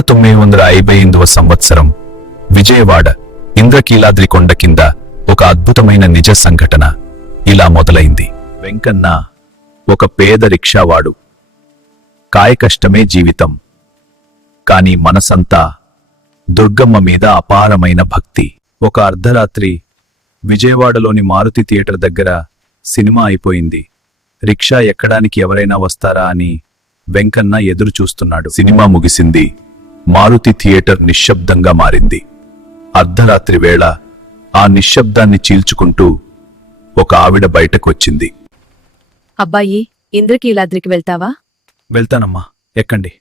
తొమ్మిది వందల ఐబై ఎనిమిదవ సంవత్సరం విజయవాడ ఇంద్రకీలాద్రి కొండ కింద ఒక అద్భుతమైన నిజ సంఘటన ఇలా మొదలైంది. వెంకన్న ఒక పేద రిక్షావాడు. కాయకష్టమే జీవితం. కాని మనసంతా దుర్గమ్మ మీద అపారమైన భక్తి. ఒక అర్ధరాత్రి విజయవాడలోని మారుతి థియేటర్ దగ్గర సినిమా అయిపోయింది. రిక్షా ఎక్కడానికి ఎవరైనా వస్తారా అని వెంకన్న ఎదురు చూస్తున్నాడు సినిమా ముగిసింది. మారుతి థియేటర్ నిశ్శబ్దంగా మారింది. అర్ధరాత్రి వేళ ఆ నిశ్శబ్దాన్ని చీల్చుకుంటూ ఒక ఆవిడ బయటకొచ్చింది. అబ్బాయి ఇంద్రకీలాద్రికి వెళ్తావా? వెళ్తానమ్మా ఎక్కండి.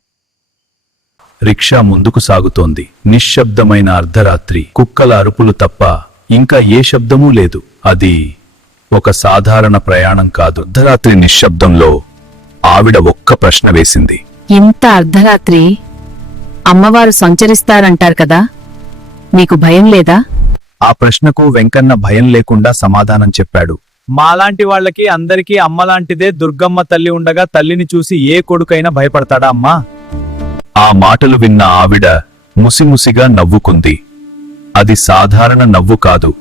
రిక్షా ముందుకు సాగుతోంది. నిశ్శబ్దమైన అర్ధరాత్రి కుక్కల అరుపులు తప్ప ఇంకా ఏ శబ్దమూ లేదు. అది ఒక సాధారణ ప్రయాణం కాదు. అర్ధరాత్రి నిశ్శబ్దంలో ఆవిడ ఒక్క ప్రశ్న వేసింది. ఇంత అర్ధరాత్రి అమ్మవారు సంచరిస్తారంటారు కదా? నీకు భయం లేదా? ఆ ప్రశ్నకు వెంకన్న భయం లేకుండా సమాధానం చెప్పాడు. మాలాంటి వాళ్ళకి అందరికీ అమ్మలాంటిదే దుర్గమ్మ తల్లి ఉండగా తల్లిని చూసి ఏ కొడుకైనా భయపడతాడా అమ్మా? ఆ మాటలు విన్న ఆవిడ ముసిముసిగా నవ్వుకుంది. అది సాధారణ నవ్వు కాదు.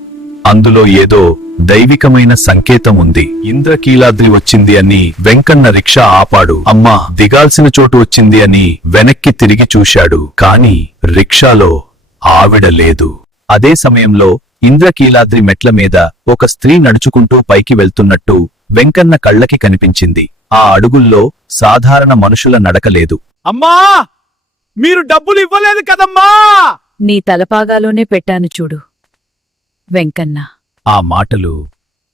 అందులో ఏదో దైవికమైన సంకేతం ఉంది. ఇంద్రకీలాద్రి వచ్చింది అని వెంకన్న రిక్షా ఆపాడు. అమ్మా దిగాల్సిన చోటు వచ్చింది అని వెనక్కి తిరిగి చూశాడు. కాని రిక్షాలో ఆవిడ లేదు. అదే సమయంలో ఇంద్రకీలాద్రి మెట్ల మీద ఒక స్త్రీ నడుచుకుంటూ పైకి వెళ్తున్నట్టు వెంకన్న కళ్ళకి కనిపించింది. ఆ అడుగుల్లో సాధారణ మనుషుల నడక లేదు. అమ్మా! మీరు డబ్బులు ఇవ్వలేదు కదమ్మా! నీ తలపాగాలోనే పెట్టాను చూడు. వెంకన్న. ఆ మాటలు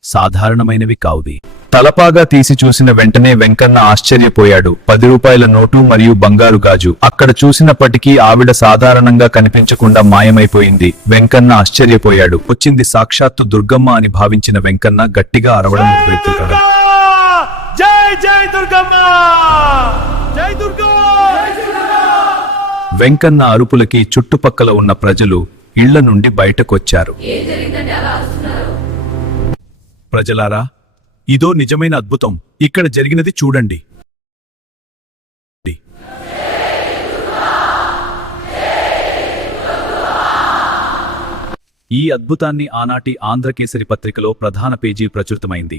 సాధారణమైనవి కావువి తలపాగా తీసి చూసిన వెంటనే వెంకన్న ఆశ్చర్యపోయాడు. పది రూపాయల నోటు మరియు బంగారు గాజు. అక్కడ చూసినప్పటికీ ఆవిడ సాధారణంగా కనిపించకుండా మాయమైపోయింది. వెంకన్న ఆశ్చర్యపోయాడు. వచ్చింది సాక్షాత్తు దుర్గమ్మ అని భావించిన వెంకన్న గట్టిగా అరవడం మొదలెట్టాడు. జై జై దుర్గమ్మ! జై దుర్గా వెంకన్న అరుపులకి చుట్టుపక్కల ఉన్న ప్రజలు ఇళ్ళ నుండి బయటకొచ్చారు. ప్రజలారా ఇదో నిజమైన అద్భుతం. ఇక్కడ జరిగినది చూడండి. ఈ అద్భుతాన్ని ఆనాటి ఆంధ్రకేసరి పత్రికలో ప్రధాన పేజీ ప్రచురితమైంది.